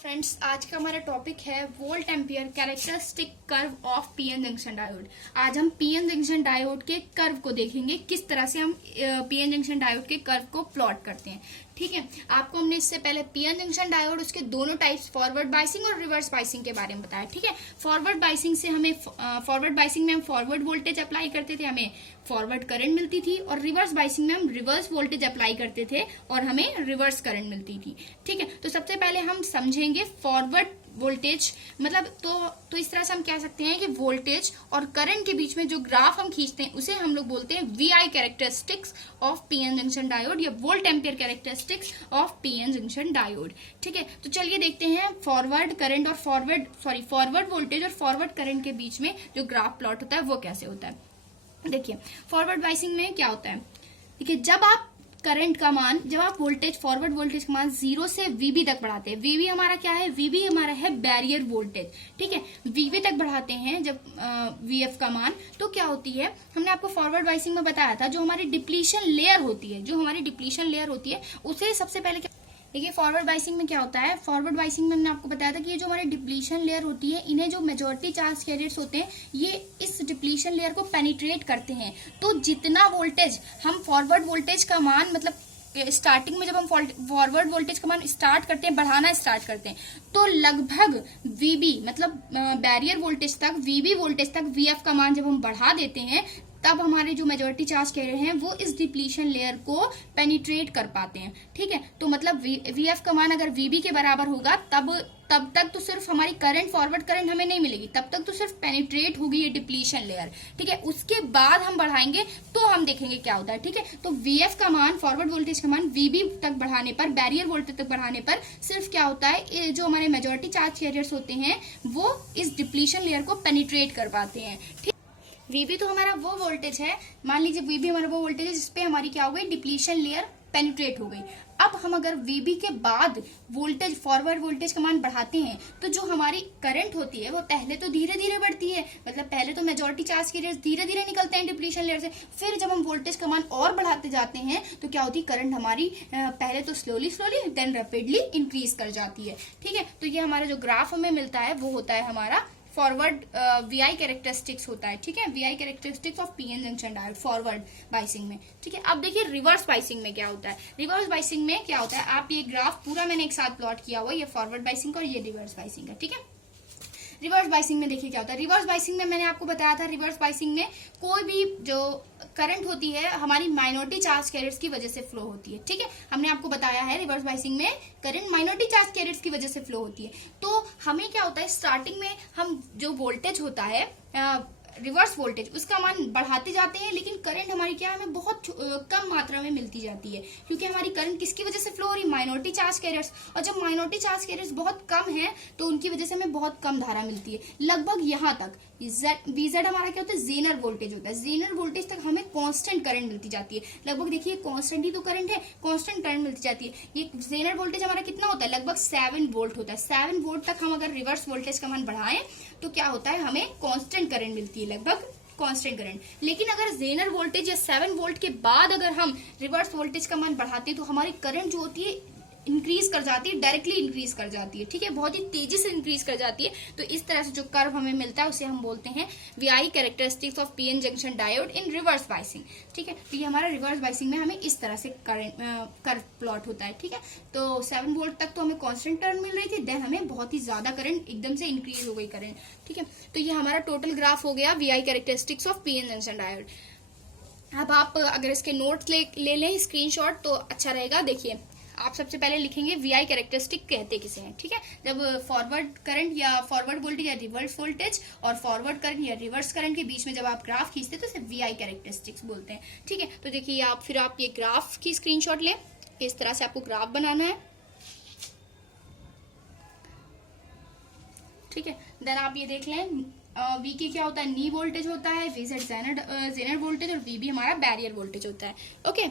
Friends, आज का हमारा टॉपिक है volt ampere characteristic curve of PN junction diode. आज हम पीएन जंक्शन डायोड के कर्व को देखेंगे, किस तरह से हम पीएन जंक्शन डायोड के कर्व को प्लॉट करते हैं। ठीक है, आपको हमने इससे पहले पीएन जंक्शन डायोड उसके दोनों टाइप्स फॉरवर्ड बाइसिंग और रिवर्स बाइसिंग के बारे में बताया। ठीक है, फॉरवर्ड बाइसिंग में हम फॉरवर्ड वोल्टेज अप्लाई करते थे, हमें फॉरवर्ड करंट मिलती थी, और रिवर्स बाइसिंग में हम रिवर्स वोल्टेज अप्लाई करते थे और हमें रिवर्स करंट मिलती थी। ठीक है, तो सबसे पहले हम समझेंगे फॉरवर्ड वोल्टेज मतलब तो इस तरह से हम कह सकते हैं कि वोल्टेज और करंट के बीच में जो ग्राफ हम खींचते हैं उसे हम लोग बोलते हैं VI characteristics of PN junction diode या volt ampere characteristics of PN junction diode. ठीक है, तो चलिए देखते हैं फॉरवर्ड करंट और फॉरवर्ड वोल्टेज और फॉरवर्ड करंट के बीच में जो ग्राफ प्लॉट होता है वो कैसे होता है। देखिए, फॉरवर्ड बाइसिंग में क्या होता है। देखिए, जब आप वोल्टेज फॉरवर्ड वोल्टेज का मान 0 से वीबी तक बढ़ाते हैं। वीबी हमारा क्या है? वीबी हमारा है बैरियर वोल्टेज। ठीक है, वीबी तक बढ़ाते हैं जब वीएफ का मान, तो क्या होती है, हमने आपको फॉरवर्ड बाइसिंग में बताया था, जो हमारी डिप्लीशन लेयर होती है उसे सबसे पहले देखिए फॉरवर्ड बाइसिंग में क्या होता है। फॉरवर्ड बाइसिंग में हमने आपको बताया था कि ये जो हमारी डिप्लीशन लेयर होती है, इन्हें जो मेजॉरिटी चार्ज कैरियर्स होते हैं ये इस डिप्लीशन लेयर को पेनिट्रेट करते हैं। तो जितना वोल्टेज हम फॉरवर्ड वोल्टेज का मान मतलब स्टार्टिंग में जब हम फॉरवर्ड वोल्टेज का मान स्टार्ट करते हैं, बढ़ाना स्टार्ट करते हैं, तो लगभग वीबी मतलब बैरियर वोल्टेज तक, वीबी वोल्टेज तक वीएफ का मान जब हम बढ़ा देते हैं, तब हमारे जो मेजॉरिटी चार्ज कैरियर हैं वो इस डिप्लीशन लेयर को पेनिट्रेट कर पाते हैं। ठीक है, तो मतलब वीएफ का मान अगर वीबी के बराबर होगा तब तक तो सिर्फ हमारी करंट फॉरवर्ड करंट हमें नहीं मिलेगी, तब तक तो सिर्फ पेनिट्रेट होगी ये डिप्लीशन लेयर। ठीक है, उसके बाद हम बढ़ाएंगे तो हम देखेंगे क्या होता है। ठीक है, तो वीएफ का मान, फॉरवर्ड वोल्टेज का मान वीबी तक बढ़ाने पर, बैरियर वोल्टेज तक बढ़ाने पर सिर्फ क्या होता है, जो हमारे मेजॉरिटी चार्ज कैरियर्स होते हैं वो इस डिप्लीशन लेयर को पेनिट्रेट कर पाते हैं। ठीक, वीबी तो हमारा वो वोल्टेज है, मान लीजिए वीबी हमारा वो वोल्टेज है जिसपे हमारी क्या हो गई, डिप्लीशन लेयर पेनिट्रेट हो गई। अब हम अगर वीबी के बाद वोल्टेज फॉरवर्ड वोल्टेज का मान बढ़ाते हैं तो जो हमारी करंट होती है वो पहले तो धीरे धीरे बढ़ती है, मतलब पहले तो मेजॉरिटी चार्ज कैरियर्स धीरे धीरे निकलते हैं डिप्लीशन लेयर से, फिर जब हम वोल्टेज का मान और बढ़ाते जाते हैं तो क्या होती है, करंट हमारी पहले तो स्लोली देन रैपिडली इंक्रीज कर जाती है। ठीक है, तो ये हमारा जो ग्राफ हमें मिलता है वो होता है हमारा फॉरवर्ड वीआई कैरेक्टरिस्टिक्स होता है। ठीक है, VI characteristics of PN junction diode forward biasing में। ठीक है, अब देखिए रिवर्स बाइसिंग में क्या होता है। रिवर्स बाइसिंग में क्या होता है, आप ये ग्राफ पूरा मैंने एक साथ प्लॉट किया हुआ, ये फॉरवर्ड बाइसिंग और ये रिवर्स बाइसिंग है। ठीक है, रिवर्स बाइसिंग में देखिए क्या होता है। रिवर्स बाइसिंग में मैंने आपको बताया था, रिवर्स बाइसिंग में कोई भी जो करंट होती है हमारी माइनॉरिटी चार्ज कैरियर्स की वजह से फ्लो होती है। ठीक है, हमने आपको बताया है रिवर्स बाइसिंग में करंट माइनॉरिटी चार्ज कैरियर्स की वजह से फ्लो होती है। तो हमें क्या होता है, स्टार्टिंग में हम जो वोल्टेज होता है रिवर्स वोल्टेज उसका मान बढ़ाते जाते हैं, लेकिन करंट हमारी क्या हमें बहुत कम मात्रा में मिलती जाती है, क्योंकि हमारी करंट किसकी वजह से फ्लो हो रही है, माइनॉरिटी चार्ज कैरियर्स। और जब माइनॉरिटी चार्ज कैरियर्स बहुत कम है तो उनकी वजह से हमें बहुत कम धारा मिलती है, लगभग यहाँ तक। वीजेड हमारा क्या होता है, जेनर वोल्टेज होता है, जेनर वोल्टेज तक हमें कांस्टेंट करंट मिलती जाती है। लगभग देखिए कांस्टेंट ही तो करंट है, कांस्टेंट करंट मिलती जाती है। ये जेनर वोल्टेज हमारा कितना होता है, लगभग 7 वोल्ट होता है। 7 वोल्ट तक हम अगर रिवर्स वोल्टेज का मान बढ़ाएं तो क्या होता है, हमें कांस्टेंट करंट मिलती है, लगभग कांस्टेंट करंट। लेकिन अगर जेनर वोल्टेज या 7 वोल्ट के बाद अगर हम रिवर्स वोल्टेज का मान बढ़ाते हैं तो हमारी करंट जो होती है इंक्रीज कर जाती है, डायरेक्टली इंक्रीज कर जाती है। ठीक है, बहुत ही तेजी से इंक्रीज कर जाती है। तो इस तरह से जो कर्व हमें मिलता है उसे हम बोलते हैं VI characteristics of PN junction diode in reverse biasing. ठीक है, तो ये हमारा रिवर्स बाइसिंग में हमें इस तरह से कर्व प्लॉट होता है। ठीक है, तो 7 वोल्ट तक तो हमें कांस्टेंट करंट मिल रही थी, देन हमें बहुत ही ज्यादा करंट एकदम से इंक्रीज हो गई करंट। ठीक है, तो ये हमारा टोटल ग्राफ हो गया VI characteristics of PN junction diode. अब आप अगर इसके नोट्स ले लें स्क्रीनशॉट तो अच्छा रहेगा। देखिए, आप सबसे पहले लिखेंगे वीआई कैरेक्टरिस्टिक कहते किसे हैं। ठीक है, जब फॉरवर्ड करंट या फॉरवर्ड वोल्टेज या रिवर्स वोल्टेज और फॉरवर्ड करंट या रिवर्स करंट के बीच में जब आप ग्राफ खींचते हैं तो इसे वीआई कैरेक्टरिस्टिक्स बोलते हैं। ठीक है, तो देखिए आप ये ग्राफ की स्क्रीनशॉट लें, इस तरह से आपको ग्राफ बनाना है। ठीक है, देन आप ये देख लें, वी की क्या होता है, नी वोल्टेज होता है, वीजेड जेनर वोल्टेज और वीबी हमारा बैरियर वोल्टेज होता है। ओके,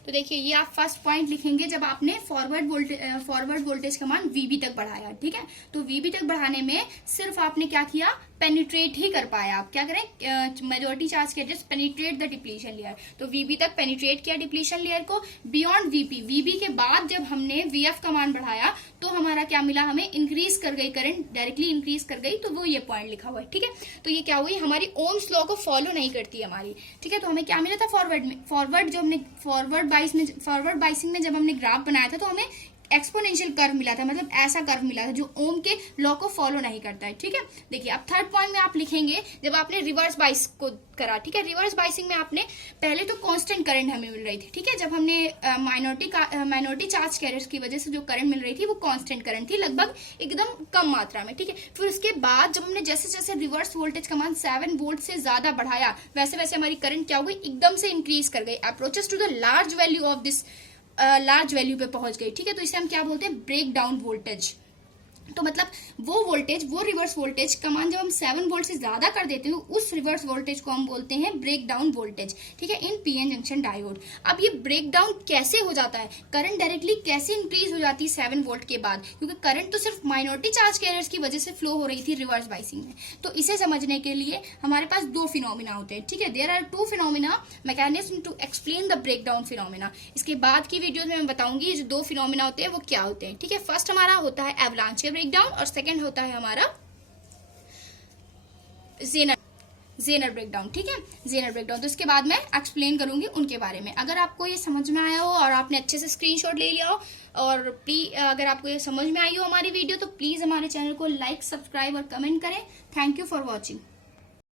तो देखिए ये आप फर्स्ट पॉइंट लिखेंगे जब आपने फॉरवर्ड वोल्टेज का मान वीबी तक बढ़ाया। ठीक है, तो वीबी तक बढ़ाने में सिर्फ आपने क्या किया, पेनिट्रेट ही कर पाया। आप क्या करें, majority charge carriers penetrate the depletion layer, तो वीबी तक पेनिट्रेट किया डिप्लीशन लेयर को। बियॉन्ड वीपी, वीबी के बाद जब हमने वीएफ का मान बढ़ाया तो हमारा क्या मिला, हमें इंक्रीज कर गई करंट, डायरेक्टली इंक्रीज कर गई, तो वो ये पॉइंट लिखा हुआ है। ठीक है, तो ये क्या हुई, हमारी ओम्स लॉ को फॉलो नहीं करती हमारी। ठीक है, तो हमें क्या मिला था फॉरवर्ड में, फॉरवर्ड जो हमने फॉरवर्ड बाइसिंग में जब हमने ग्राफ बनाया था तो हमें एक्सपोनेंशियल कर्व मिला था, मतलब ऐसा कर्व मिला था जो ओम के लॉ को फॉलो नहीं करता है। ठीक है, देखिए अब थर्ड पॉइंट में आप लिखेंगे जब आपने रिवर्स बाइस को करा। ठीक है, रिवर्स बाइसिंग में आपने पहले तो कांस्टेंट करंट हमें मिल रही थी। ठीक है, जब हमने माइनॉरिटी चार्ज कैरियर्स की वजह से जो करंट मिल रही थी वो कांस्टेंट करंट थी, लगभग एकदम कम मात्रा में। ठीक है, फिर उसके बाद जब हमने जैसे जैसे रिवर्स वोल्टेज का मान 7 वोल्ट से ज्यादा बढ़ाया वैसे वैसे हमारी करंट क्या हो गई, एकदम से इंक्रीज कर गई, approaches to the large value of this, large value पे पहुंच गई। ठीक है, तो इसे हम क्या बोलते हैं, ब्रेक डाउन वोल्टेज। तो मतलब वो वोल्टेज, वो रिवर्स वोल्टेज का मान जब हम 7 वोल्ट से ज्यादा कर देते हैं उस रिवर्स वोल्टेज को हम बोलते हैं ब्रेक डाउन वोल्टेज। ठीक है, इन पीएन जंक्शन डायोड। अब ये ब्रेक डाउन कैसे हो जाता है, करंट डायरेक्टली कैसे इंक्रीज हो जाती है 7 वोल्ट के बाद, क्योंकि करंट तो सिर्फ माइनॉरिटी चार्ज कैरियर्स की वजह से फ्लो हो रही थी रिवर्स बाइसिंग में। तो इसे समझने के लिए हमारे पास दो फिनोमिना होते हैं। ठीक है, there are two phenomena mechanism to explain the break down phenomena. इसके बाद की वीडियो में मैं बताऊंगी जो दो फिनोमिना होते हैं वो क्या होते हैं। ठीक है, फर्स्ट हमारा होता है एवलांचे ब्रेक डाउन और सेकेंड होता है हमारा जेनर ब्रेकडाउन। ठीक है, जेनर ब्रेकडाउन, तो इसके बाद मैं एक्सप्लेन करूंगी उनके बारे में। अगर आपको ये समझ में आया हो और आपने अच्छे से स्क्रीनशॉट ले लिया हो और प्लीज अगर आपको ये समझ में आई हो हमारी वीडियो तो प्लीज हमारे चैनल को लाइक, सब्सक्राइब और कमेंट करें। Thank you for watching.